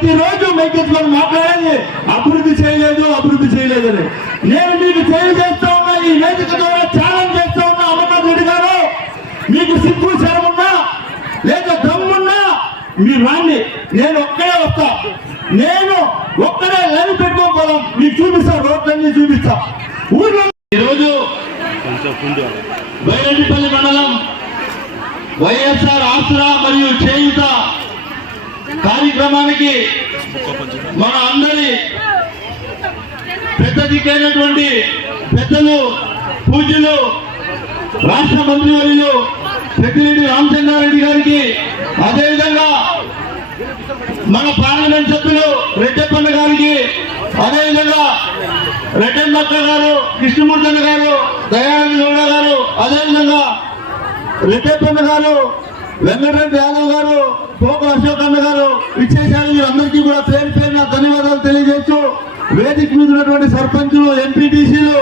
ప్రతిరోజు మైకెత్తుకొని మాట్లాడేది అభివృద్ధి చేయలేదు అభివృద్ధి చేయలేదని. నేను మీకు తెలియజేస్తా ఉన్నా ఈ వేదిక ద్వారా ఛాలెంజ్ చేస్తా ఉన్నా అమర్నాథ్ రెడ్డి గారు. మీకు సిగ్గు శరమున్నా లేక దమ్మున్నా మీరు రాండి. నేను ఒక్కడే వస్తా. నేను ఒక్కడే లైవ్ పెట్టుకోపోదాం మీకు చూపిస్తా రోడ్లన్నీ చూపిస్తా. ఊర్లో ఈరోజు బైరెడ్డిపల్లి మండలం వైఎస్ఆర్ ఆసరా మరియు చేయుత కార్యక్రమానికి మన అందరి పెద్ద దిక్కైనటువంటి పెద్దలు పూజలు రాష్ట్ర మంత్రివర్యులు పెద్దిరెడ్డి రామచంద్రారెడ్డి గారికి అదేవిధంగా మన పార్లమెంట్ సభ్యులు రెడ్డప్పన్న గారికి అదేవిధంగా రెడ్డమ్మక్క గారు కృష్ణమూర్తన్న గారు దయానంద గౌడ గారు అదేవిధంగా రెడ్డప్పన్న గారు వెంకటరెడ్డి యాదవ్ గారు పోక అశోక్ అన్న గారు ఇచ్చేసారు వీరందరికీ కూడా పేరు పేరున ధన్యవాదాలు తెలియజేస్తూ వేదిక మీద ఉన్నటువంటి సర్పంచులు ఎంపీటీసీలు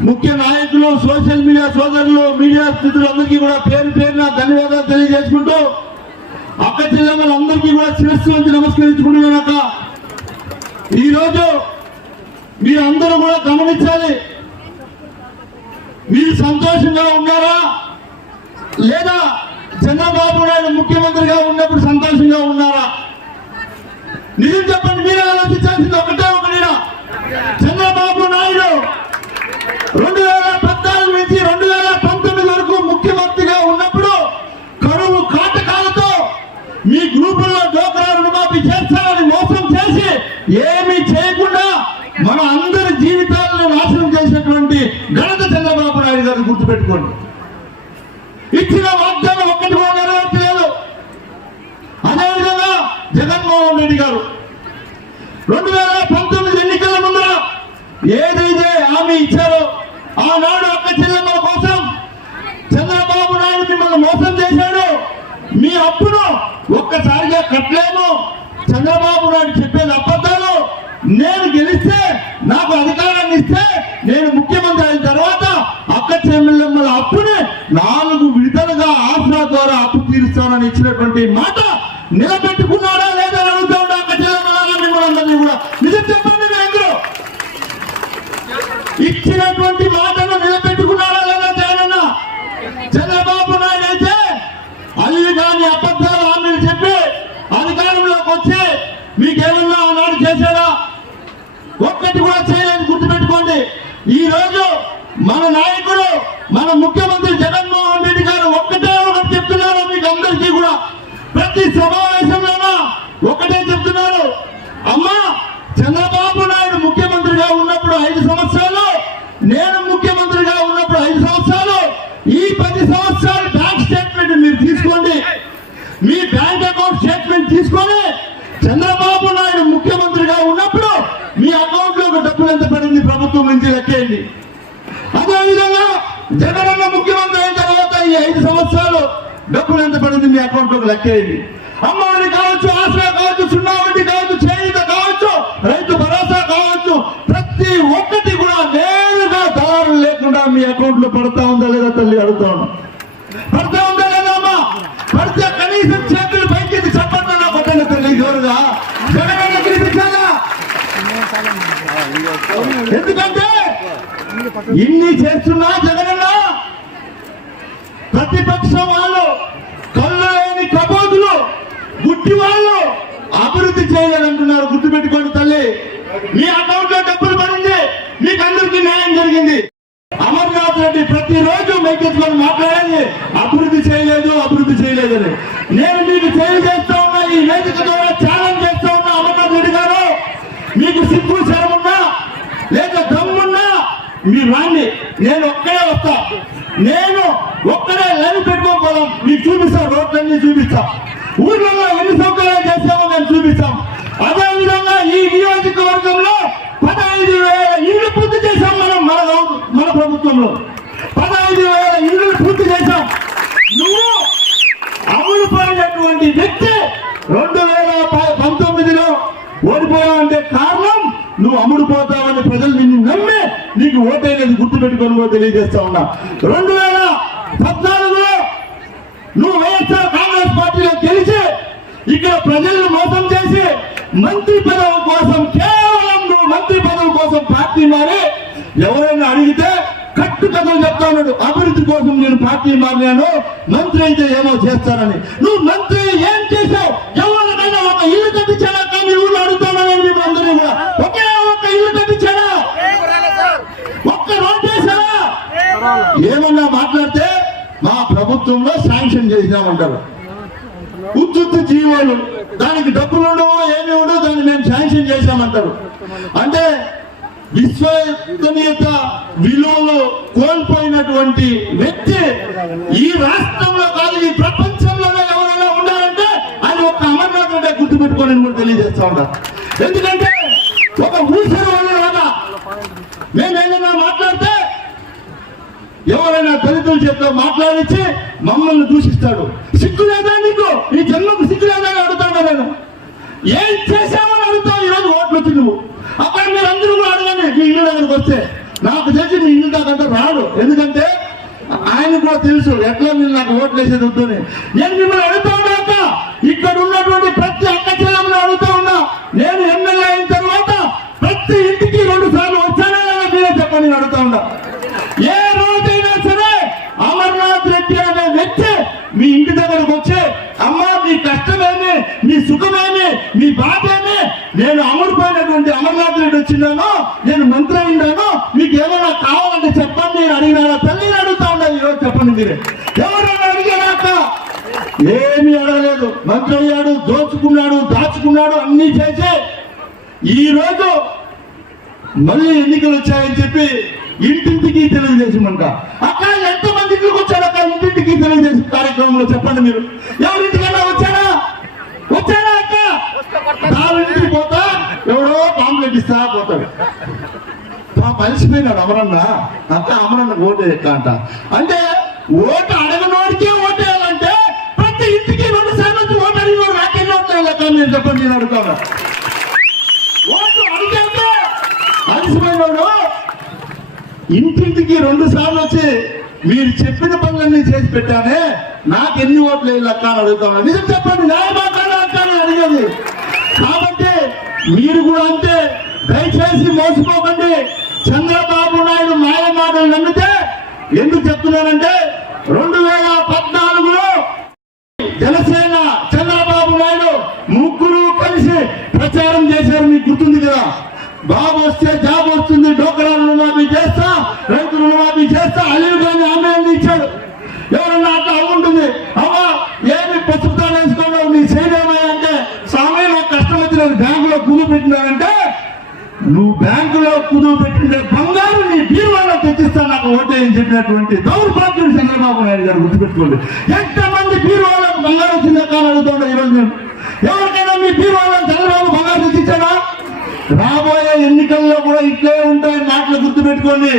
ముఖ్య నాయకులు సోషల్ మీడియా సోదరులు మీడియా స్థితులందరికీ కూడా పేరు పేరున ధన్యవాదాలు తెలియజేసుకుంటూ అక్క చెల్లెమ్మలందరికీ కూడా శిరస్సు వచ్చి నమస్కరించుకుంటున్నాక ఈరోజు మీరందరూ కూడా గమనించాలి. మీరు సంతోషంగా ఉన్నారా? లేదా చంద్రబాబు నాయుడు ముఖ్యమంత్రిగా ఉన్నప్పుడు సంతోషంగా ఉన్నారా? నిజం చెప్పండి మీరు ఆలోచించాల్సింది ఒకటే ఒకటినా చంద్రబాబు నాయుడు రెండు వేల పద్నాలుగు నుంచి రెండు వేల పంతొమ్మిది వరకు ముఖ్యమంత్రిగా ఉన్నప్పుడు కరువు కాటకాలతో మీ గ్రూపుల్లో డోకరా రుణమాఫీ చేస్తారని మోసం చేసి ఏమీ చేయకుండా మన అందరి జీవితాలను నాశనం చేసినటువంటి ఘనత చంద్రబాబు నాయుడు గారు గుర్తుపెట్టుకోండి. ఇచ్చిన వాగ్దానం ఒక్కటి కూడా నెరవేర్చలేదు అదేవిధంగా జగన్మోహన్ రెడ్డి గారు రెండు వేల పంతొమ్మిది ఎన్నికల ముందర ఏదైతే హామీ ఇచ్చారో ఆనాడు అక్క చెల్లెమ్మల కోసం చంద్రబాబు నాయుడు మిమ్మల్ని మోసం చేశాడు. మీ అప్పును ఒక్కసారిగా కట్టలేము. చంద్రబాబు నాయుడు చెప్పేది అబద్ధాలు. నేను గెలిస్తే నాకు అధికారాన్ని ఇస్తే నేను ముఖ్యమంత్రి అయిన తర్వాత అక్క చెల్లెమ్మల అప్పుని నాలుగు విడతలుగా ఆసరా ద్వారా అప్పు తీరుస్తానని ఇచ్చినటువంటి మాట నిలబెట్టుకున్నాడా లేదా అని అడుగుతా ఉండే అక్క చెల్లెమ్మల మిమ్మల్ని కూడా నిజం చెప్పండి మీరు అందరూ ఇచ్చినటువంటి మాటను నిలబెట్టుకున్నాడా లేదా జగనన్న చంద్రబాబు నాయుడు అయితే అల్లి కాని అబద్ధాలు హామీలు చెప్పి అధికారంలోకి వచ్చి మీకేమన్నా చేశారా? ఒక్కటి కూడా చేయలేదు గుర్తుపెట్టుకోండి ఈ రోజు మన నాయకుడు మన ముఖ్యమంత్రి జగన్మోహన్ రెడ్డి గారు ఒక్కటే ఒకటి చెప్తున్నారు మీకు అందరికీ కూడా. ప్రతి సమావేశంలోనూ ఒకటే చెప్తున్నారు. అమ్మా చంద్రబాబు నాయుడు ముఖ్యమంత్రిగా ఉన్నప్పుడు ఐదు సంవత్సరాలు నేను ముఖ్యమంత్రిగా ఉన్నప్పుడు ఐదు సంవత్సరాలు. ఈ పది సంవత్సరాలు బ్యాంక్ స్టేట్మెంట్ మీరు తీసుకోండి. మీ బ్యాంక్ అకౌంట్ స్టేట్మెంట్ తీసుకొని చంద్రబాబు నాయుడు ముఖ్యమంత్రిగా ఉన్నప్పుడు మీ అకౌంట్లో డబ్బులు ఎంత పడింది ప్రభుత్వం నుంచి లెక్కేయండి అదేవిధంగా జగనన్న ముఖ్యమంత్రి అయిన తర్వాత ఈ ఐదు సంవత్సరాలు డబ్బులు ఎంత పడింది మీ అకౌంట్లోకి లెక్కేయండి అమ్మఒడి కావచ్చు ఆసరా కావచ్చు సున్నా వడ్డీ కావచ్చు చేయుత కావచ్చు రైతు భరోసా కావచ్చు ప్రతి ఒక్కటి కూడా నేరుగా దారులు లేకుండా మీ అకౌంట్లో పడతా ఉందా లేదా తల్లి అడుగుతా ఉన్నా పడతా ఉందా లేదా అమ్మా పడితే కనీసం చేతులు పైకి చెప్పండి నా కొట్టండి తల్లి జోరుగా జగనన్న తినిపించాలా ఎందుకంటే ఇన్ని చేస్తున్నా జగనన్న. ప్రతిపక్షం వాళ్ళు కళ్ళు లేని కబోతులు గుట్టి వాళ్ళు అభివృద్ధి చేయాలంటున్నారు గుర్తుపెట్టుకోండి తల్లి. మీ అకౌంట్లో డబ్బులు పడింది మీకు అందరికీ న్యాయం జరిగింది. అమర్నాథ్ రెడ్డి ప్రతిరోజు మైకెత్తుకొని మాట్లాడేది అభివృద్ధి చేయలేదు అభివృద్ధి చేయలేదని నేను మీకు తెలియజేస్తా ఉన్నా ఈ వేదిక ద్వారా ఛాలెంజ్ చేస్తా ఉన్నా అమర్నాథ్ రెడ్డి గారు. మీకు సిగ్గు శరమున్నా లేక దమ్ము మీరు రాండి నేను ఒక్కడే వస్తా. నేను ఒక్కడే లైవ్ పెట్టుకోపోదాం మీకు చూపిస్తా రోడ్లన్నీ చూపిస్తా. ఊర్లలో ఎన్ని సౌకర్యాలు చేసామో మేము చూపిస్తాం. అదే విధంగా ఈ నియోజకవర్గంలో పదహైదు వేల ఇళ్ళు పూర్తి చేశాం మనం మన మన ప్రభుత్వంలో. పదహైదు వేల ఇళ్ళు పూర్తి చేశాం. నువ్వు అమలు పడినటువంటి వ్యక్తి రెండు వేల ప- పంతొమ్మిదిలో ఓడిపోవాలంటే కారణం నువ్వు అమ్ముడు పోతావని ప్రజలు నిన్ను నమ్మి నీకు ఓటైనది గుర్తుపెట్టుకొని కూడా తెలియజేస్తా ఉన్నా. రెండు వేల పద్నాలుగులో నువ్వు వైఎస్ఆర్ కాంగ్రెస్ పార్టీలో గెలిచి ఇక్కడ ప్రజలను మోసం చేసి మంత్రి పదవి కోసం కేవలం నువ్వు మంత్రి పదవి కోసం పార్టీ మారి ఎవరైనా అడిగితే కట్టు కథలు చెప్తా ఉన్నాడు. అభివృద్ధి కోసం నేను పార్టీ మారినాను మంత్రి అయితే ఏమో చేస్తానని. నువ్వు మంత్రి ఏం చేసావు ఎవరికైనా ఒక ఇల్లు కట్టించాడా? కానీ ఊళ్ళో అడుగుతానని మేము అందరూ కూడా ఒకే ఒక్క ఇల్లు కట్టించాడా ఒక్క రోడ్ చేశాడా ఏమన్నా మాట్లాడితే మా ప్రభుత్వంలో శాంక్షన్ చేసినామంటారు. ఉత్తుత్తు జీవోలు దానికి డబ్బులు ఉండవు ఏమి ఉండవు దాన్ని మేము శాంక్షన్ చేశామంటారు అంటే విశ్వసనీయత విలువలు కోల్పోయినటువంటి వ్యక్తి ఈ రాష్ట్రంలో కాదు ఈ ప్రపంచంలోనే ఎవరైనా ఉండాలంటే అది ఒక అమర్నాథ్ రెడ్డి గుర్తుపెట్టుకోని కూడా తెలియజేస్తా ఉంటారు ఎందుకంటే ఒక ఊసరు వల్ల మేము ఏదైనా మాట్లాడితే ఎవరైనా దళితుల చేతిలో మాట్లాడించి మమ్మల్ని దూషిస్తాడు. సిగ్గు లేదా నీకు? నీ జన్మకు సిగ్గు లేదా అని అడుగుతాడు నేను? ఏం చేశామని అడుగుతావు? ఈరోజు ఓట్లు వచ్చి నువ్వు. అక్కడ మీరు అందరూ కూడా అడగండి మీ ఇల్లు దగ్గరకు వస్తే. నాకు తెలిసి మీ ఇల్లు దాకంటే రాడు. ఎందుకంటే ఆయన కూడా తెలుసు ఎట్లా మీరు నాకు ఓట్లు వేసేది వద్దని. నేను మిమ్మల్ని అడుగుతా ఉన్నాక ఇక్కడ ఉన్నటువంటి ప్రతి అక్క చెల్లెమ్మని అడుగుతా ఉన్నా. నేను ఎమ్మెల్యే అయిన తర్వాత ప్రతి ఇంటికి రెండు సార్లు వచ్చానా మీరే చెప్పని అడుగుతా ఉన్నా ఏ రోజైనా సరే అమర్నాథ్ రెడ్డి అనే వ్యక్తి మీ ఇంటి దగ్గరకు వచ్చి అమ్మా మీ కష్టమేమి మీ సుఖమేమి నేను అమరుపోయినటువంటి అమర్నాథ్ రెడ్డి వచ్చినాను నేను మంత్రి అయినాను మీకు ఏమైనా కావాలంటే చెప్పండి నేను అడిగినా తల్లిని అడుగుతా ఉన్నా ఈరోజు చెప్పండి మీరే. ఎవరైనా అడిగారాక ఏమీ అడగలేదు. మంత్రి అయ్యాడు దోచుకున్నాడు దాచుకున్నాడు అన్ని చేసి. ఈ రోజు మళ్ళీ ఎన్నికలు వచ్చాయని చెప్పి ఇంటింటికి తెలుగుదేశం అంట. అక్కడ ఎంత ఇంటికి వచ్చాడు అక్కడ ఇంటింటికి తెలుగుదేశం కార్యక్రమంలో? చెప్పండి మీరు ఎవరింటికైనా వచ్చాడా వచ్చాడా అక్క ఇంటికి పోతా ఎవడో కాంప్లైంట్ ఇస్తా పోతాడు మర్చిపోయినాడు అమరన్న. అక్క అమరన్న ఓటు ఎక్క అంట. అంటే ఓటు అడగనోడికే ఓటు వేయాలంటే ప్రతి ఇంటికి రెండు సార్లు వచ్చి ఓటు అడిగినోడు నాకెన్ని ఓట్లు నేను చెప్పండి నేను అడుగుతాను. ఓటు అడిగాక అలసిపోయినాడు ఇంటింటికి రెండు సార్లు వచ్చి మీరు చెప్పిన పనులన్నీ చేసి పెట్టానే నాకు ఎన్ని ఓట్లు వేయాలక్క అని అడుగుతాను. నిజం చెప్పండి న్యాయమా అక్క అని అడిగేది. కాబట్టి మీరు కూడా అంతే. దయచేసి మోసపోకండి. చంద్రబాబు నాయుడు మాయ మాటలు నమ్మితే ఎందుకు చెప్తున్నానంటే రెండు వేల పద్నాలుగులో జనసేన చంద్రబాబు నాయుడు ముగ్గురు కలిసి ప్రచారం చేశారు మీకు గుర్తుంది కదా? బాబు వస్తే జాబ్ వస్తుంది డోకరా రుణమాఫీ చేస్తా రైతు రుణమాఫీ చేస్తా అల్లు కానీ ఆమె ఇచ్చాడు? ఎవరన్నా అట్లా ఉంటుంది? అవ్వా ఏమి పసుపు వేసుకోవడం నీ చేయడమయ్యా అంటే స్వామి నాకు కష్టం వచ్చి బ్యాంకులో కుదువు పెట్టినారంటే నువ్వు బ్యాంకులో కుదువు పెట్టిన బంగారు నీ బీరువాలో తెచ్చిస్తా నాకు ఓటేయని చెప్పినటువంటి దౌర్భాగ్యుడు చంద్రబాబు నాయుడు గారు గుర్తుపెట్టుకోండి. ఎంతమంది బీరువాళ్ళకు బంగారు చిన్న కానీ ఈరోజు నేను? ఎవరికైనా మీ బీరువాళ్ళని చంద్రబాబు బంగారు తెచ్చిచ్చాడా? రాబోయే ఎన్నికల్లో కూడా ఇట్లే ఉంటాయి మాటలు గుర్తుపెట్టుకోండి.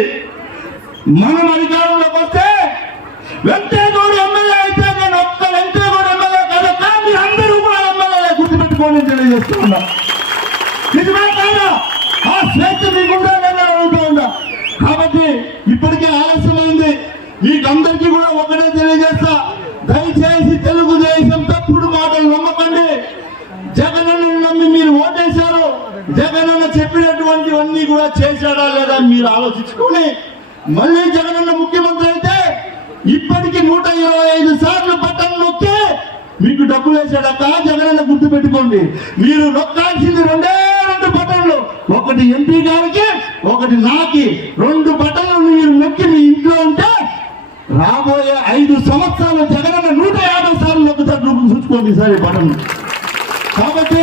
మనం అధికారంలోకి వస్తే వెంకటేగౌడ ఎమ్మెల్యే అయితే నేను ఒక్క వెంకటేగౌడ ఎమ్మెల్యే కాదు కానీ అందరూ కూడా ఎమ్మెల్యే గుర్తుపెట్టుకోండి తెలియజేస్తున్నా నిజమే కాదా ఆ స్వేచ్ఛ మీకుందా లేదా అడుగుతూ ఉందా కాబట్టి ఇప్పటికే ఆలస్యమైంది మీకందరికీ కూడా ఒకటే తెలియజేస్తా దయచేసి తెలుగుదేశం తప్పుడు మాటలు నమ్మకండి జగనన్న నమ్మి మీరు ఓటేశారు జగనన్న చెప్పినటువంటివన్నీ కూడా చేశాడా లేదా మీరు ఆలోచించుకుని మళ్ళీ జగనన్న ముఖ్యమంత్రి అయితే ఇప్పటికి నూట ఇరవై ఐదు సార్లు బట్టలు నొక్కి మీకు డబ్బులు వేసాడాక జగనన్న గుర్తు పెట్టుకోండి. మీరు నొక్కాల్సింది రెండే రెండు బటన్లు. ఒకటి ఎంపీ గారికి ఒకటి నాకి. రెండు బటన్లు మీరు నొక్కి మీ ఇంట్లో ఉంటే రాబోయే ఐదు సంవత్సరాలు జగనన్న నూట యాభై సార్లు నొక్కుతారు. చూసుకోండి సార్ ఈ బటన్ కాబట్టి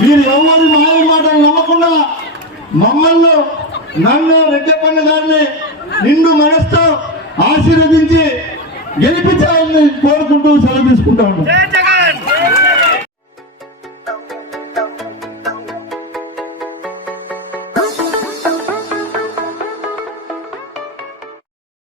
మీరు ఎవరి మాయ మాటలు నమ్మకుండా మమ్మల్ని నన్ను రెడ్డపన్న గారిని నిండు మనస్తో ఆశీర్వదించి గెలిపించాలని కోరుకుంటూ సెలవు తీసుకుంటా